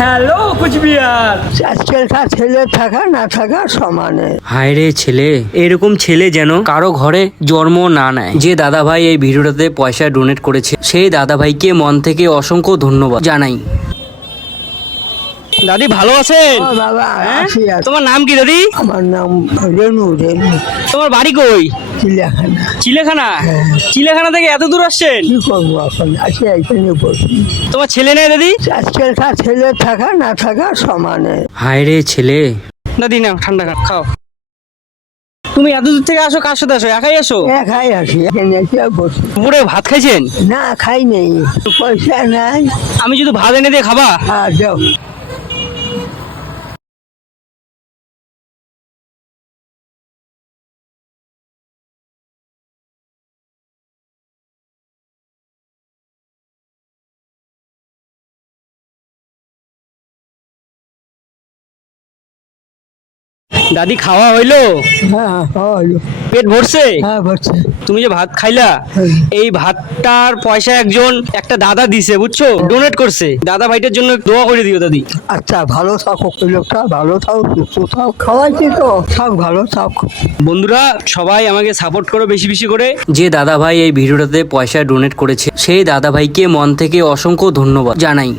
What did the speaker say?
Hello Cooch Behar. আজকালকার ছেলে থাকা না থাকা সমানে। হায় রে ছেলে, এরকম ছেলে যেন কারো ঘরে জন্ম না নেয়। যে দাদা ভাই এই ভিডিওটাতে পয়সা ডোনেট করেছে সেই দাদা ভাইকে মন থেকে অসংখ্য ধন্যবাদ জানাই। দাদি ভালো আছেন? ও বাবা, আছি আছি। তোমার নাম কি দাদি? আমার নাম রেনু। তোমার বাড়ি কই? চিড়িয়াখানা। চিলেখানা? চিলেখানা থেকে এত দূর আসছেন? কি করবো এখন, আছি এখানে বসি। তোমার ছেলে নেই দাদি? আজকালকার ছেলে থাকা না থাকা সমানে। হায় রে ছেলে। দাদি নাও ঠান্ডা খাও। তুমি এত দূর থেকে আসো, কার সাথে আসো? একাই আসো? একাই আসি, এখানে এসে বসি। দুপুরে ভাত খাইছেন? না, খাই নেই, পয়সা নাই। আমি যদি ভাত এনে দিয়ে খাবা? আর যাও। দাদি খাওয়া হইলো? হ্যাঁ হলো। পেট ভরছে? হ্যাঁ বলছে। তুমি যে ভাত খাইলা, এই ভাতটার পয়সা একটা দাদা দিছে, বুঝছো? ডোনেট করছে। দাদা ভাইটার জন্য দোয়া করে দিও দাদি। আচ্ছা, ভালো থাকো, লোকটা ভালো থাকো, সুস্থ থাকো, খাওয়াইছি তো থাক, ভালো থাকো। বন্ধুরা সবাই আমাকে সাপোর্ট করো বেশি বেশি করে। যে দাদা ভাই এই ভিডিওটাতে পয়সা ডোনেট করেছে সেই দাদা ভাইকে মন থেকে অসংখ্য ধন্যবাদ জানাই।